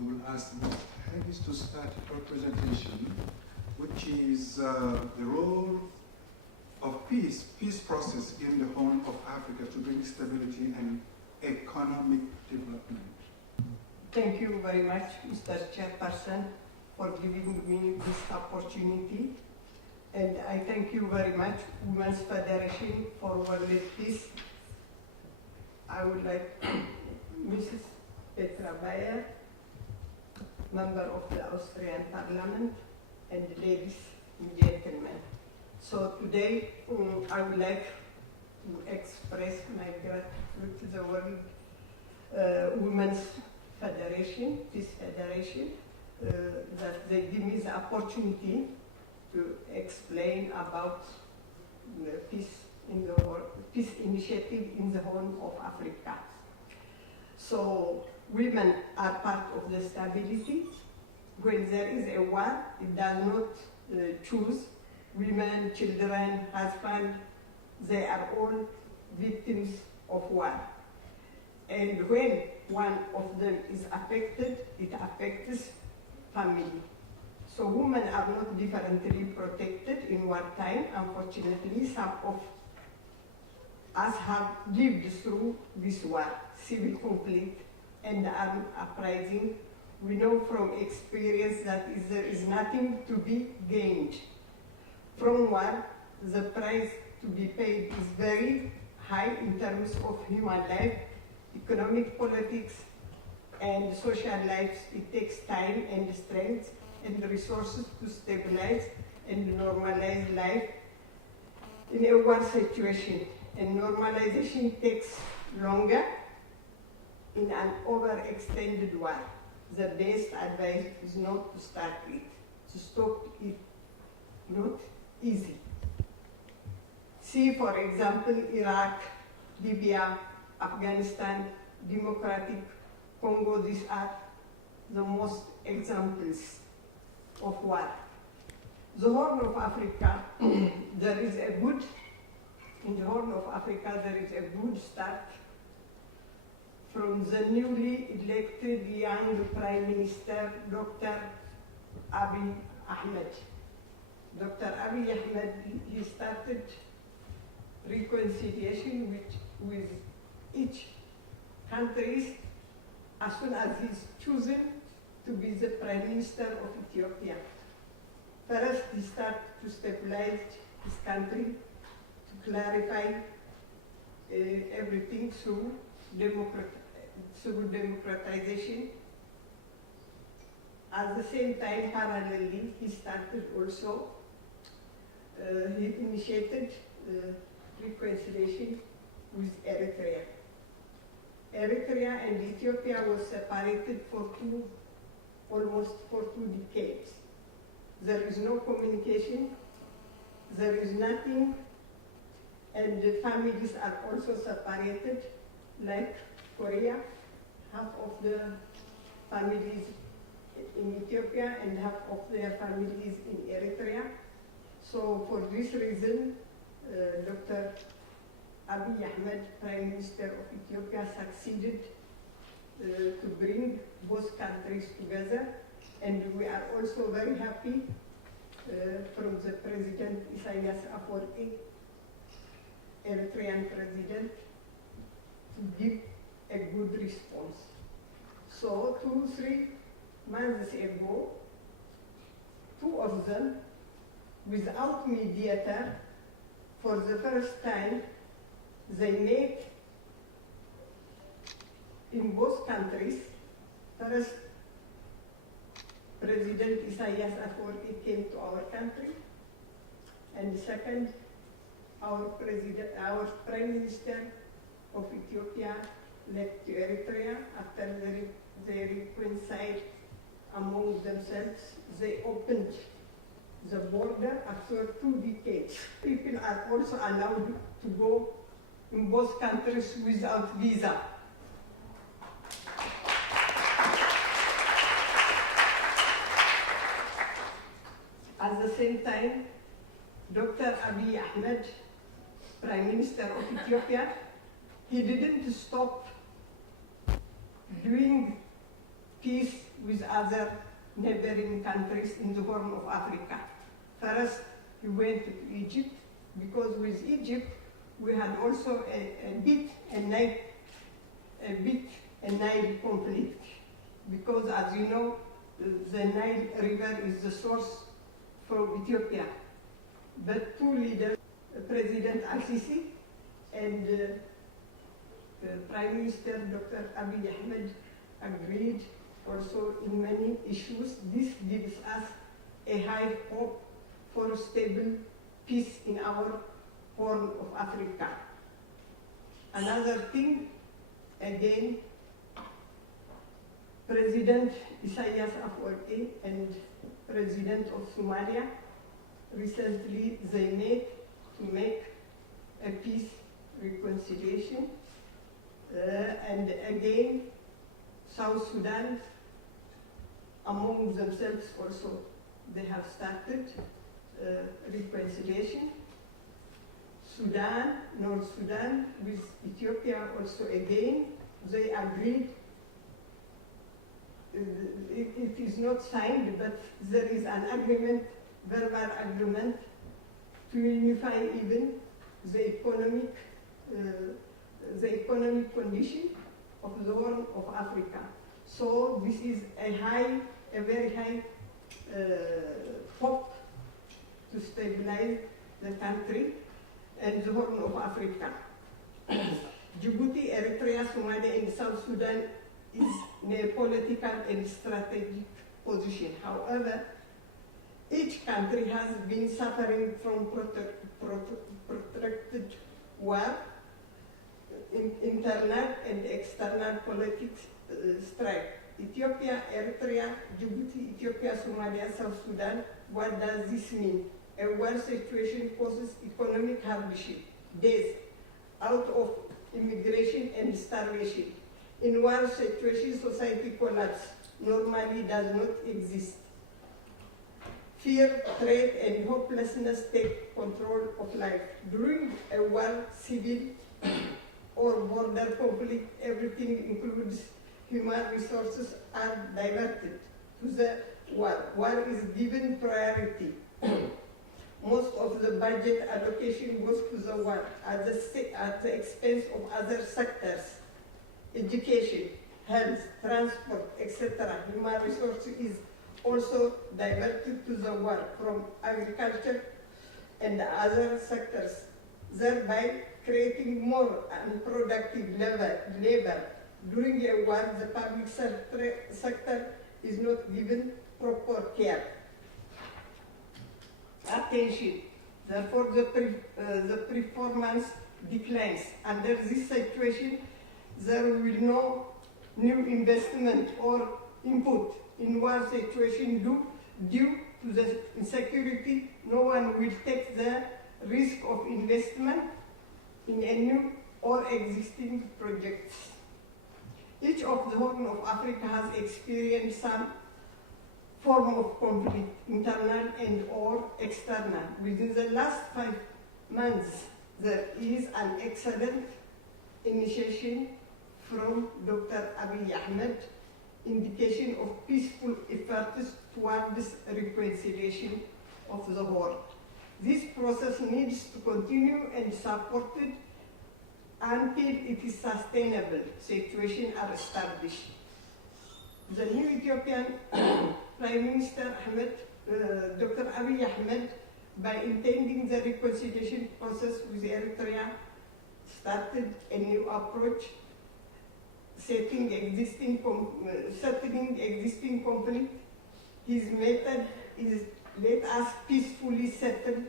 we will ask Ms. Haggis to start her presentation, which is the role of peace process in the Horn of Africa to bring stability and economic development. Thank you very much, Mr. Chairperson, for giving me this opportunity. And I thank you very much, Women's Federation, for World Peace. I would like Mrs. Petra Bayer, member of the Austrian Parliament, and ladies and gentlemen. So today I would like to express my gratitude to the World Women's Federation, Peace Federation, that they give me the opportunity to explain about the peace initiative in the Horn of Africa. So women are part of the stability. When there is a war, it does not choose women, children, husbands. They are all victims of war. And when one of them is affected, it affects family. So women are not differently protected in wartime. Unfortunately, some of us have lived through this war, civil conflict, and armed uprising. We know from experience that there is nothing to be gained. From war, the price to be paid is very high in terms of human life, economic, politics, and social lives. It takes time and strength and resources to stabilize and normalize life in a war situation. And normalization takes longer in an overextended war. The best advice is not to start it, to stop it, not easy. See, for example, Iraq, Libya, Afghanistan, Democratic Congo. These are the most examples of war. The Horn of Africa, in the Horn of Africa, there is a good start from the newly elected young Prime Minister, Dr. Abiy Ahmed. Dr. Abiy Ahmed, he started reconciliation with each country as soon as he's chosen to be the Prime Minister of Ethiopia. First, he started to stabilize his country, to clarify everything through democratization. At the same time, parallelly, he started also, he initiated reconciliation with Eritrea. Eritrea and Ethiopia were separated for almost 2 decades. There is no communication, there is nothing, and the families are also separated, like Korea, half of the families in Ethiopia and half of their families in Eritrea. So for this reason, Dr. Abiy Ahmed, Prime Minister of Ethiopia, succeeded to bring both countries together. And we are also very happy from the President Isaias Afwerki, Eritrean President, to give a good response. So 2-3 months ago, 2 of them, without mediator, for the first time, they met in both countries. First, President Isaias Afwerki came to our country, and second, our Prime Minister of Ethiopia left to Eritrea. After they reconciled among themselves, they opened the border after 2 decades. People are also allowed to go in both countries without visa. At the same time, Dr. Abiy Ahmed, Prime Minister of Ethiopia, he didn't stop doing peace with other neighboring countries in the Horn of Africa. First, he went to Egypt, because with Egypt we had also a bit and Nile conflict, because as you know, the Nile River is the source from Ethiopia. But two leaders, President Al-Sisi and Prime Minister Dr. Abiy Ahmed, agreed also in many issues. This gives us a high hope for stable peace in our Horn of Africa. Another thing, again, President Isaias Afwerki and President of Somalia recently they met to make a peace reconciliation. And again, South Sudan, among themselves also, they have started reconciliation. Sudan, North Sudan, with Ethiopia also again, they agreed. It is not signed, but there is an agreement, verbal agreement, to unify even the economic condition of the Horn of Africa. So this is a very high hope to stabilize the country and the Horn of Africa. Djibouti, Eritrea, Somalia, and South Sudan is in a political and strategic position. However, each country has been suffering from protracted war, internal and external politics strife. Ethiopia, Eritrea, Djibouti, Ethiopia, Somalia, South Sudan. What does this mean? A war situation causes economic hardship, death, out of immigration and starvation. In war situation, society collapse normally does not exist. Fear, threat, and hopelessness take control of life. During a war, civil or border conflict, everything includes human resources are diverted to the war. War is given priority. Most of the budget allocation goes to the war at the expense of other sectors. Education, health, transport, etc. Human resources is also diverted to the war from agriculture and other sectors, thereby creating more unproductive labor. During a war, the public sector is not given proper care. Attention. Therefore, the performance declines. Under this situation, there will be no new investment or input in war situation due to the insecurity. No one will take the risk of investment in a new or existing projects. Each of the Horn of Africa has experienced some form of conflict, internal and or external. Within the last 5 months, there is an excellent initiation from Dr. Abiy Ahmed, indication of peaceful efforts towards reconciliation of the Horn. This process needs to continue and supported until it is sustainable situation are established. The new Ethiopian Prime Minister Dr. Abiy Ahmed, by intending the reconciliation process with Eritrea, started a new approach, settling existing conflict. His method is let us peacefully settle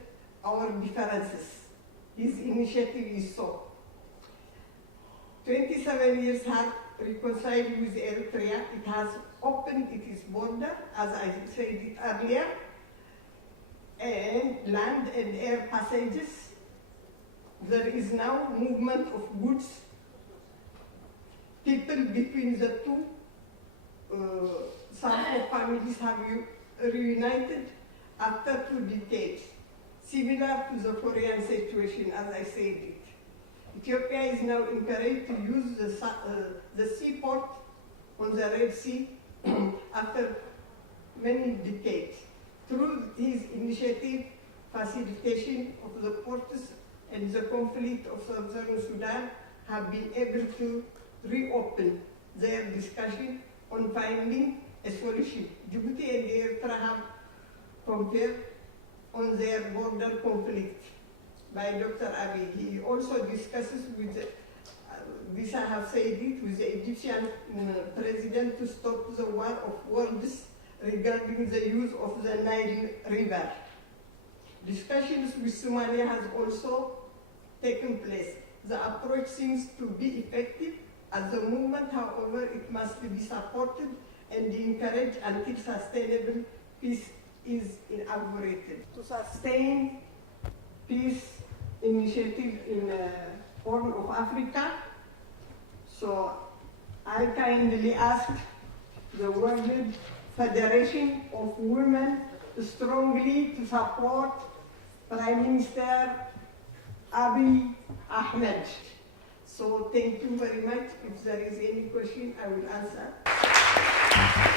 our differences. His initiative is so. 27 years have reconciled with Eritrea. It has opened its border, as I said it earlier, and land and air passages. There is now movement of goods. People between the two, some of families have reunited after 2 decades, similar to the Korean situation, as I said it. Ethiopia is now encouraged to use the seaport on the Red Sea after many decades. Through his initiative, facilitation of the ports and the conflict of Southern Sudan have been able to reopen their discussion on finding a solution. Djibouti and Eritrea have compared on their border conflict by Dr. Abiy. He also discusses with, this I have said it, with the Egyptian president to stop the war of words regarding the use of the Nile River. Discussions with Somalia has also taken place. The approach seems to be effective. At the moment, however, it must be supported and encouraged until sustainable peace is inaugurated. To sustain peace initiative in Horn of Africa, so I kindly ask the World Federation of Women strongly to support Prime Minister Abiy Ahmed. So thank you very much. If there is any question, I will answer.